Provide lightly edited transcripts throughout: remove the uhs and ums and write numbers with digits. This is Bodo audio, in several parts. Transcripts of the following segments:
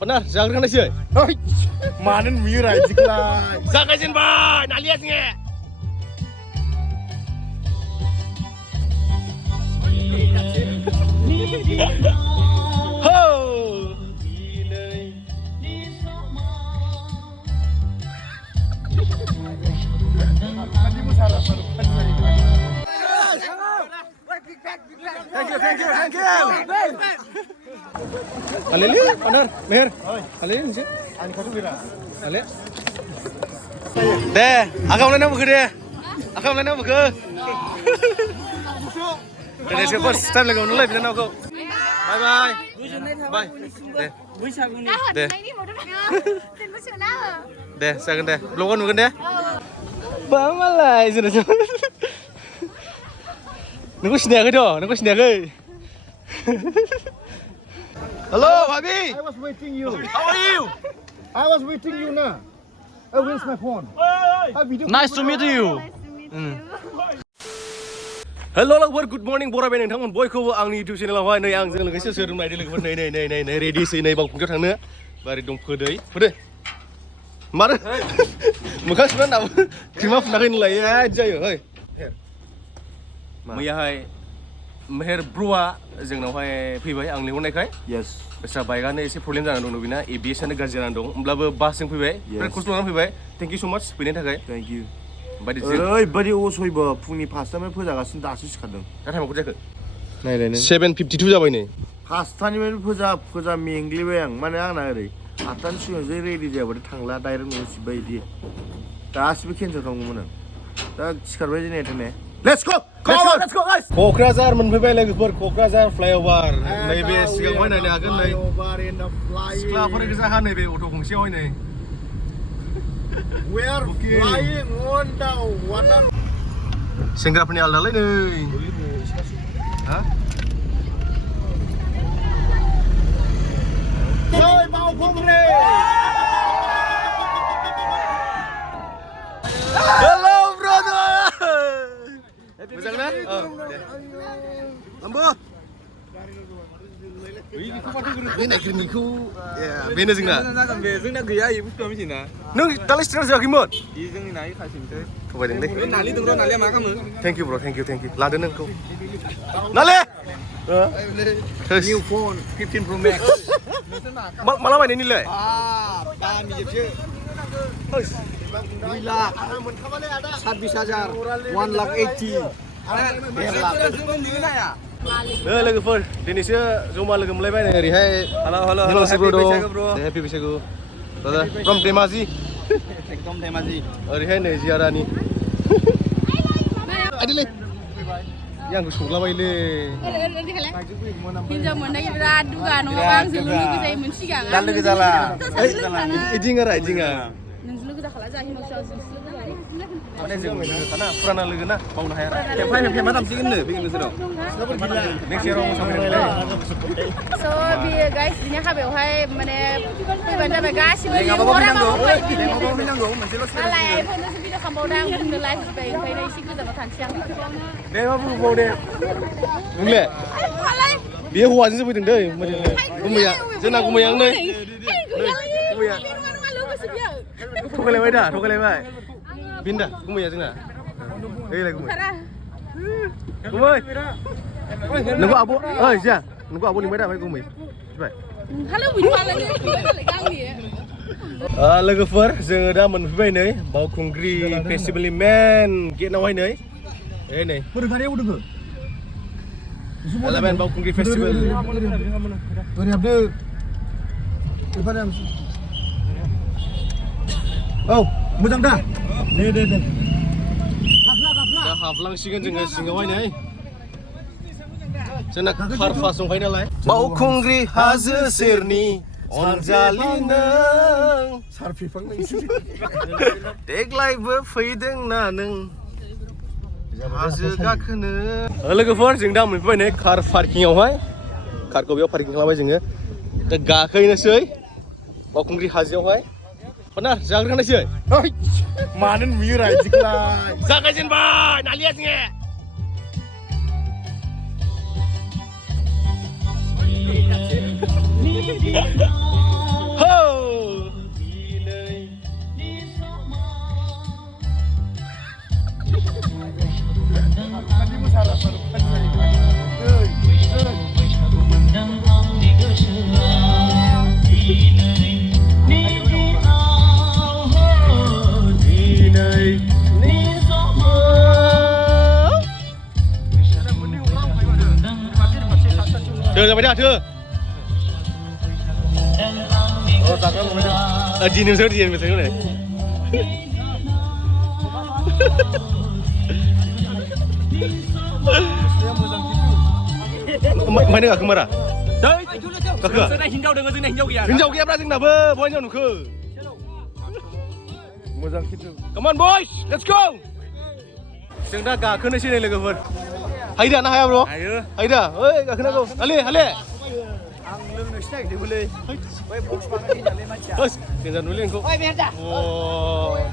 Benar, जाग्रोना sih. Hoi, mana nih rajik lah. Zagasin boy, nalias nge. Ho. Thank you. Alili, benar, Meher. Alili sih. Ale. Deh, akam lain apa ke? Akam lain apa ke? Deh, siapa time lagi online bila nak kau. Bye bye. Bye. Deh. Deh. Deh, saya deh. Belum kan deh. Bamalai sudah. Nunggu sini ke doh, nunggu sini ke. Hello, Bobby. I was waiting you. How are you? I was waiting you now. Oh, where's my phone? Nice to meet you. Hello lover, good morning bora beng nोंथांमोन बयखौबो आंनि YouTube channel-आवहाय नै आंजों लोगोसे सोर नायदो लोगोफोर नै रेडि सै नै बावखुंगियाव थांनो बारि दं फोदै मारो मोखां सुनानै दाबो क्रिमा फुनाखै नोंलाय जायो है मैयाहाय मेहेर ब्र'आ जोंनावहाय फैबाय आं लिंहरनायखाय Yes. बिस्रा बाइकआनो एसे प्रब्लेम जानानै दं बिना ABS-आनो गाज्रि जानानै दं होमब्लाबो बासजों फैबाय बिराद खस्थ' जानानै फैबाय थेंक इउ स' माच फैनायनि थाखाय Thank you. बायदि जों ओरैबायदि असयबो फुंनि 5टानिफ्राय फोजागासिनो दासो सिखारदों। दा टाइमाव जाखो नायलाय नों। 7:52 जाबाय नै 5टानिफ्राय फोजा मेंग्लिबाय आं माने आंना ओरै 8टानि सिगां जे रेडि जायाबाथाय थांला डाइरेक्ट न'आव सिबबाय इदि गासिबो केन्सेल खालामगौमोन आं दा सिखारबाय जेने थेने लेट्स गो गाइस क'क्राझार मोनफैबाय लोगोफोर क'क्राझार फ्लाइअभार नैबे सिगाङावहाय नायनो हागोन नै सिख्लाफोर गोजा नैबे अट' गंसेयावहाय नै We are flying on the water. सेंग्राफोरनि आलदालै नै हा Hey, Baukungri! Hello brother मोजां ना आंबो बेनो जोंनिखौ बेनो जोंना गैया ये बुस्थुआ मिथिना नों दालाय स्ट्रेस जायाखैमोन ये जोंनि नायै खासिनोसै थगायदोंलै नालि दं र' नालिया मा खालामो थेंक इउ ब्र' थेंक इउ लादो नोंखौ नाले निउ फन 15 Pro Max माला बायनायनिलाय दामिजोबसो 2 लाख 27,000 1,80,000 1 लाख लोगोफोर दिनैसो जमा लोगो मोनलायबाय नै ओरैहाय हेल' हेपि दं हेपि बैसागु दादा फ्रम धेमाजि एकदम धेमाजि ओरैहाय नै जियारानि आदिलै आंखौ संलाबायलै हिनजाव मोननाय बिराद दुगा नङाबा आंजों लोगो जायोमोन सिगां दा लोगो जाला इदिङा नोंजों लोगो जाखाला जोंहा हिनजावसा जोंसो लोगो जायो माने जों लोगोखाना फुराना लोगोना बावनो हाया फेमा दामसिगोननो फैगोन बोसोराव नेक्स्ट इयाराव मोसाफैनांगोनलै स' बियो गाइस बिनि हाबायावहाय माने फैबानो जाबाय गासिबो लेङाबाबो फैनांगौ मोनसेल' मालाय आइफोरनोसो भिडिअ खालामबावदों आं बुंनो लाजिबाय ओंखायनो एसे गोजानाव थानोसै आं दे मा बुंबाव दे बुंले बेयो हौवाजोंसो फैदों दै मोजाङै गुमैया जोंना गुमैया नै गुमैया थगायलायबाय दा थगायलायबाय बेनो दा गुमैया जोंना ओइलाय गुमै नोंखौ आब' ओइ जिया नोंखौ आब' लिंबाय दा ओमफ्राय गुमै मिथिबाय लोगोफोर जोङो दा मोनफैबाय नै बावखुंग्रि फेस्टिभेलनि मेन गेटआवहाय नै नै फोरोंखानायाव दोङो 11 बावखुंग्रि फेस्टिभेल ओरै हाबदो एफारे औ मोजां दा दे दा हाबलांसिगोन जोङो सिङावहाय नै जोंना कार पास दंखायो नालाय बावखुंग्रि हाजो सेरनि अनजालि नों सार बिफां देग्लायबो फैदों ना नों हाजो गाखोनो लोगोफोर जों दा मोनफैबाय नै कार पार्किंआवहाय कारखौ बेयाव पार्किं खालामबाय जोङो दा गाखोनोसै बावखुंग्रि हाजोआवहाय benar जाग्रोना sih Hoi, mana nih rajik lah. Zagasin boy, nalias nge. जाबाय दा थो दिनै सोर दिनै सोर नै ओमफ्राय नों गाखो मारा गाखो हिनजाव दङ जोंना हिनजाव गैयाब्रा जोंनाबो बहाय हिनजाव नुखो मोजां खिन्थु Come on boys, let's go! जों दा गाखोनोसै नै लोगोफोर हायो ना हाया ब्र? हायो दा ओइ गाखोनांगौ हाले हाले आं लोंनोसो नागिरदोंमोनलै बै बक्स बानायनाय जाले मानसिया जोंजा नुलै नोंखौ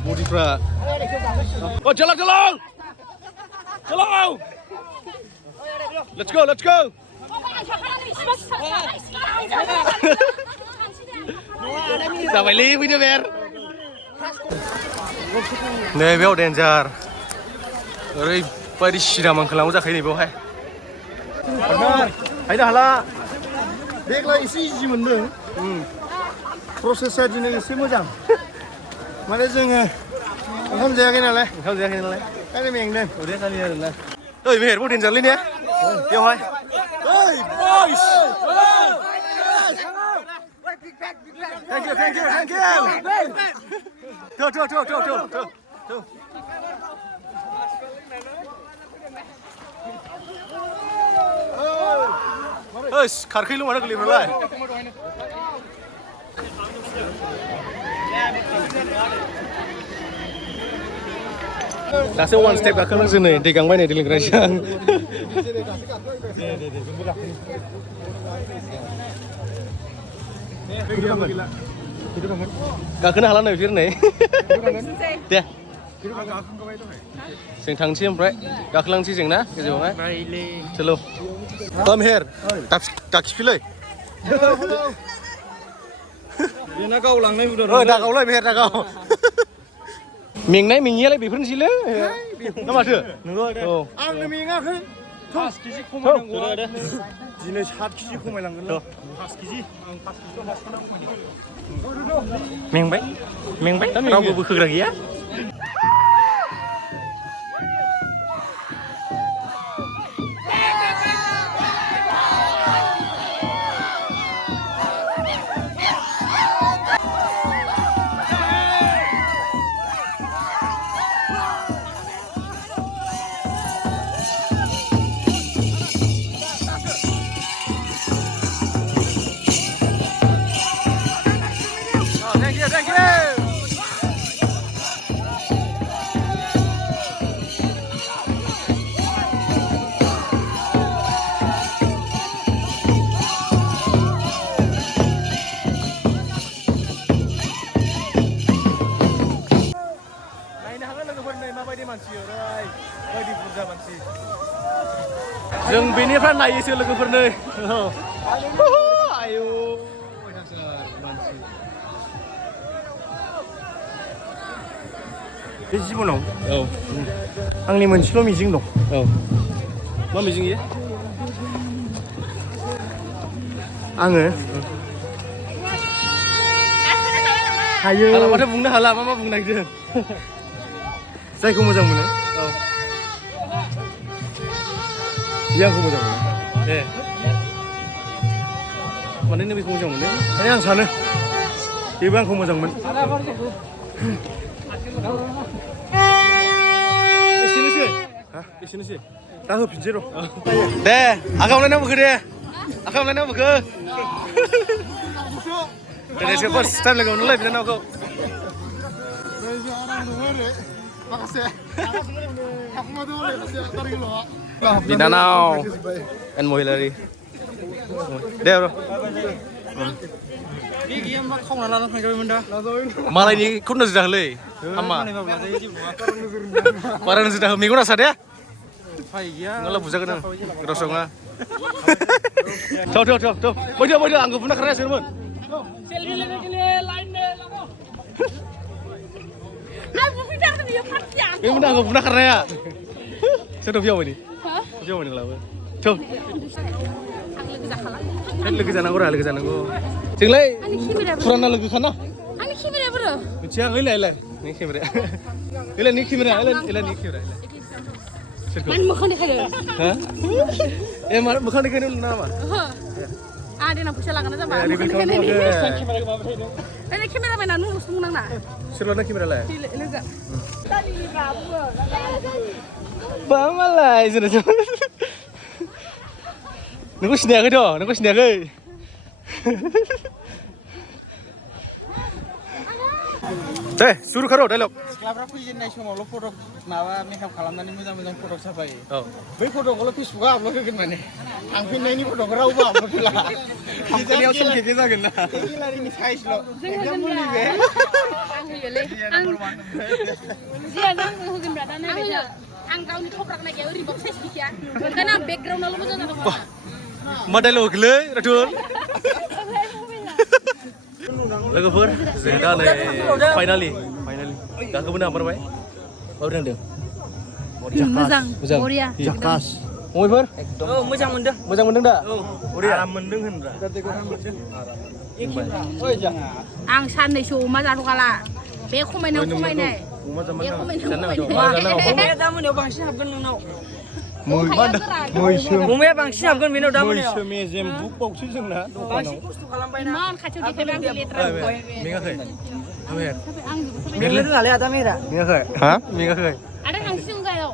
बडिफ्रा चलो चलो चलो let's go let's go जाबायलै फैदो बेर नै बेयाव डेन्जार ओरैबायदि सिदामान खालामो जाखायो नै बेवहाय हायदा हाला देग्लाय एसे इजि मोनदों प्रसेसा दिनै एसे मोजां माने जोङो ओंखाम जायाखै नालाय खालि मेंदों उदैया खालि आरोना ओइ बेर बड डेन्जारलै ने बेवहाय ओइ बयस Thank you. Go. खारखै लुमाना गोलैब्रालाय दासो वान स्टेप गाखोनांसै नै दै गांबाय नै दै लोंग्रासै आं गाखोनो हाला नै बिसोर नै दे जों थांसै ओमफ्राय गाखोलांसै जों ना गोजौआवहाय चलो come here दाखिफिलै बेना गावलांनाय बुदों दा गावलाय बेर दा गाव मेंनाय मेङियालाय बेफोरनोसैलै ना माथो नंगौ आंनो मेङाखै 5 केजि खमायनांगौ दिनै 7 केजि खमायलांगोन 5 केजि आं 5 केजि मेंबाय रावबो बोखोग्रा गैया Thank you. नायनो हागोन लोगोफोर नै माबायदि मानसि ओरैबायदि बुरजा मानसि जों बेनिफ्राय नायोसो लोगोफोर नै आयौ मानसि बे जिबनाव आंनि मोनसेल' मिजिं दं मा मिजिं इयो आङो हायो माथो बुंनो हाला मा बुंनो नागिरदों जायखौ मोजां मोनो बियो आंखौ मोजां मोनो दे माने नों बेखौ मोजां मोनो माने आं सानो बेबो आंखौ मोजां मोनो एसेनोसै दा होफिनसै र' दे आखामलायनाव बोखो दे आखामलायनाव बोखो दिनैसो फार्स्ट टाइम लोगो मोनलाय बिनानावखौ बिनानाव एन्ड महिलारि दे र' खावना लाना थांजाबायमोन दा मालायनिखौ नोजोर दाहोलै हामा बारा नोजोर दाहो मेगन आसा दे नोंला बुजागोन आं रसङा थ' बैदो आंखौ बुंना खारनायासोमोन बे मोनदा आंखौ बुंना खारनाया सोरथ' बियाव बायदि नोंलाबो थ' लोगो जानांगौ रा लोगो जानांगौ जोंलाय फुराना लोगोखाना आंनि केमेराया बोरो मिथिया ओइलाय नोंनि केमेराया ओइलाय नोंनि केमेराया सोरखौ मानो मोखां देखायदों हा ए मा मोखां देखायनो नामा देना फैसा लागोन जाबा रिभिल खालामथ'वाखै ओइ केमेरा बायना नुसो बुंनांना सोरलाना केमेरालाय लोगो बा मालाय जोंना नोंखौ सिनायाखैथ' नोंखौ सिनायाखै दे सुरु खारो डायलग सिख्लाफ्रा फैजेननाय समावल' फट' माबा मेकआप खालामनानै मोजां फट' साफायो औ बै फट'खौल' फेसबुकआव आपल'ड होगोन माने थांफिननायनि फट'खौ रावबो आपल'ड होला थांफिननायाव समखेखे जागोन ना गेलारिनि साइजल' आं होयोलै जिया जों होगोन ब्रा दा नायबाय आं गावनि थब्राक नायगाया ओरैबाबो साइज गैखाया ओंखायनो आं बेकग्राउन्डआवल' मोजां जादों मा डायलग होखोलै राथुल लोगोफोर जों दा नै फाइनालि गाखोबोनो हामारबाय माबोरै नांदों मोजां मोजां बरिया जाकास फंबायफोर औ मोजां मोनदों दा आराम मोनदों होनब्रा आं साननैसो अमा जाथ'खाला बे खमायनाय बे खमायनाय अमाया दा मोनायाव बांसिन हाबगोन नोंनाव मैसो अमाया बांसिन हाबगोन बेनाव दा मोनायाव मैसो मेजेम बुक बावसो जोंना बांसिन खस्थ' खालामबायना इमान खाथियाव देखायबाय आं लेथ्रा मेङाखै मेंनो रोङालै आदा मेरा मेङाखै हा मेङाखै आदा थांसिगोन गायाव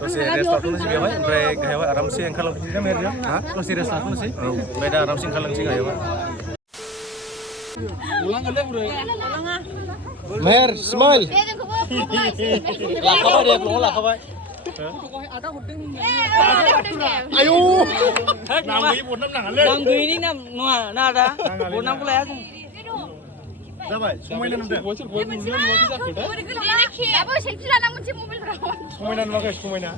दसे रेस्ट लाथ'नोसै बेवहाय ओमफ्राय गाहायाव आरामसे ओंखारलांसै ना मेहेरजों दसे रेस्ट लाथ'नोसै ओमफ्राय दा आरामसे ओंखारलांसै गाहायाव मेहेर स्माइल लाखाबाय दे ब्लगाव लाखाबाय आयौ नाम गैयि बदनाम नाङालै नाम गैयिनि नाम नङा ना आदा बदनामखौ लाया जों जाबाय समायना नुदों समायना नुवाखै समायना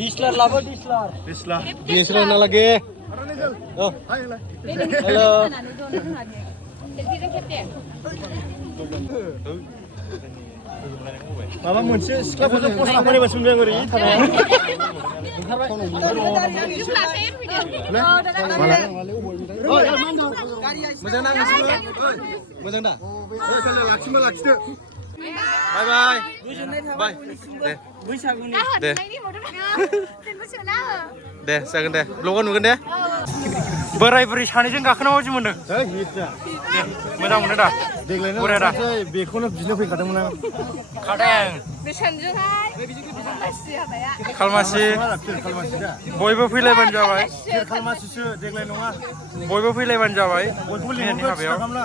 डिसलार लाबो डिसलार DSLR ना लगे oh halo माबा मोनसे सिख्लाफोरजों पस्ट लाफानायबासो मोनदों ओरै थानाया मोजां ना गासिबो मोजां दा लाखिनो लाखिदो बाय बाय गोजोननाय बाय थाबाय बैसागुनि दे जागोन दे ब्लगाव नुगोन दे बोराय बुरै सानैजों गाखोना माबायदि मोनदों मोजां मोनो दा बरिया दा बेखौनो बिनो फैखादोंमोन आं खादों खालमासि बयबो फैलायबानो जाबाय खालमासिसो देग्लाय नङा बयबो फैलायबानो जाबाय बयखौबो मेहेरनि लिंहरदो हाबायाव खालामला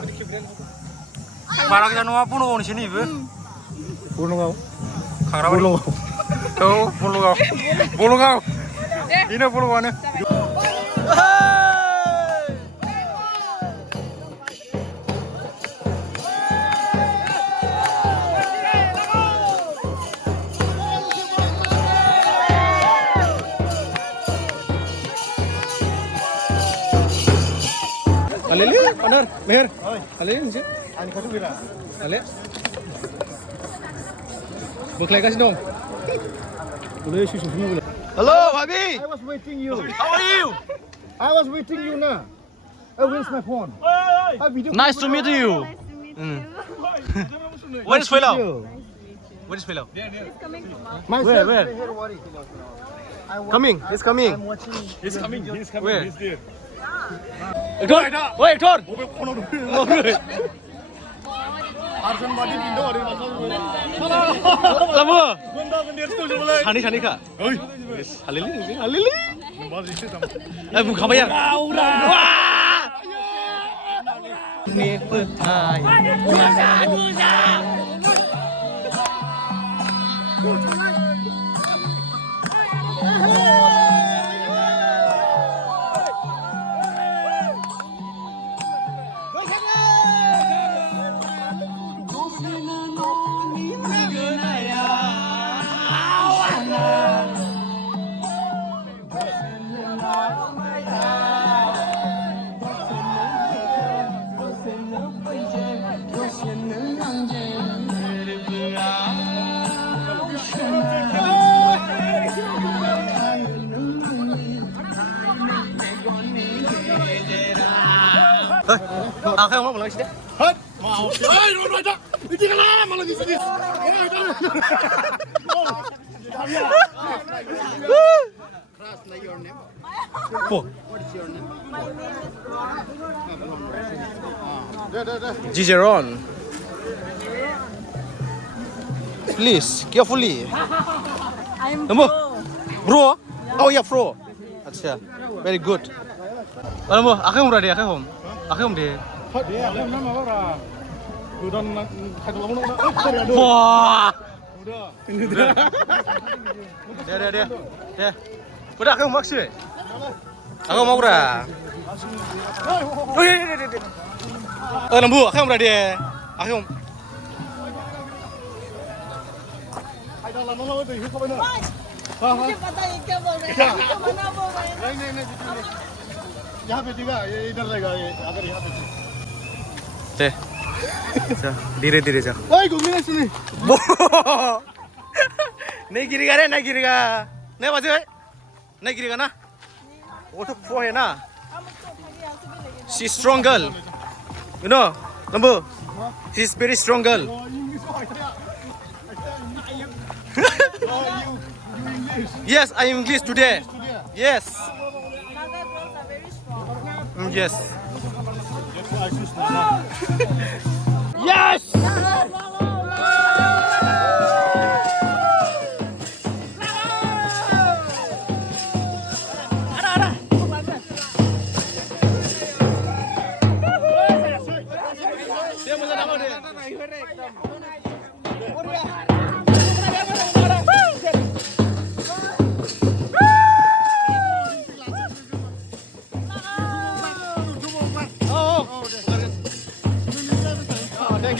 बारा गोजान नङा बनगावनिसो नैबो बरलगाव खाग्राबारि औ बलगाव बेनो बलगावआनो Aleli, Anar, Meher, Aleli nasi, आंनि खाथियाव गैला Ale, berkelaikan dong. boleh susu semua boleh Hello, Bobby. I was waiting you How are you? I was waiting you now where's my phone Nice to meet you. Where is Philo? Where is Philo? myself Where? Don't worry Coming, he's coming. I'm watching He's coming. Where? Ektor, woi Ektor. Lama. Sani kah? Halili. Buka bayar. Wah. Ini petai. Akak mau pulang sih deh. Hot! Mau. Udah ada. Ini kan lama lagi sini. Keras lah your name. Po. Gigeron. Please, carefully. I'm Namo. Bro? Oh yeah, bro. Acha. Very good. Namo, akhir umrah deh, akhir om. Akhir om deh. Wah. Udah. Deh. Udah akhir maksud. Aku mau ora. Oh iya. Lembu, akhir umrah deh. Akhir om. मुझे पता है क्या बोल रहे हैं मना बोल रहे हैं नहीं यहाँ पे दिखा ये इधर रहेगा ये अगर यहाँ पे Deh. Dire जा. ओए घूमने सुनी नहीं गिरेगा रे, नहीं गिरेगा. नहीं बाजू है. नहीं गिरेगा ना. वो तो pro है ना. She's strong girl. You know, Lembu. She's very strong girl. Yes, I am English today. Yes. Naga girls are very strong Yes. Yes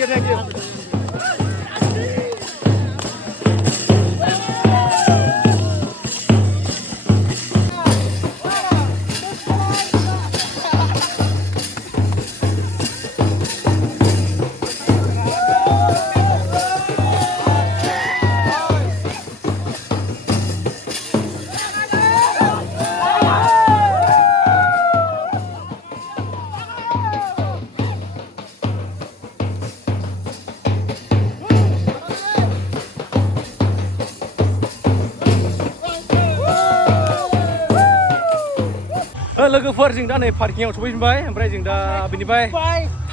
Thank you. लोगोफोर जों दा नै पार्किंआव सफैफिनबाय ओमफ्राय जों दा बेनिफ्राय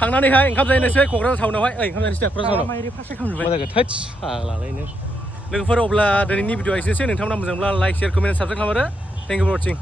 थांनानैहाय ओंखाम जाहैनोसै क'क्राझार टाउनावहाय ओंखाम जाहैनोसै क'क्राझार टाउनाव मा जागोन थोद फाग्लालायनो लोगोफोर अब्ला दिनैनि भिडिअआ एसेनोसै नोंथांमोना मोजांब्ला लाइक शेयार कमेन्ट साबस्क्राइब खालामदो थेंक इउ फर वाचिं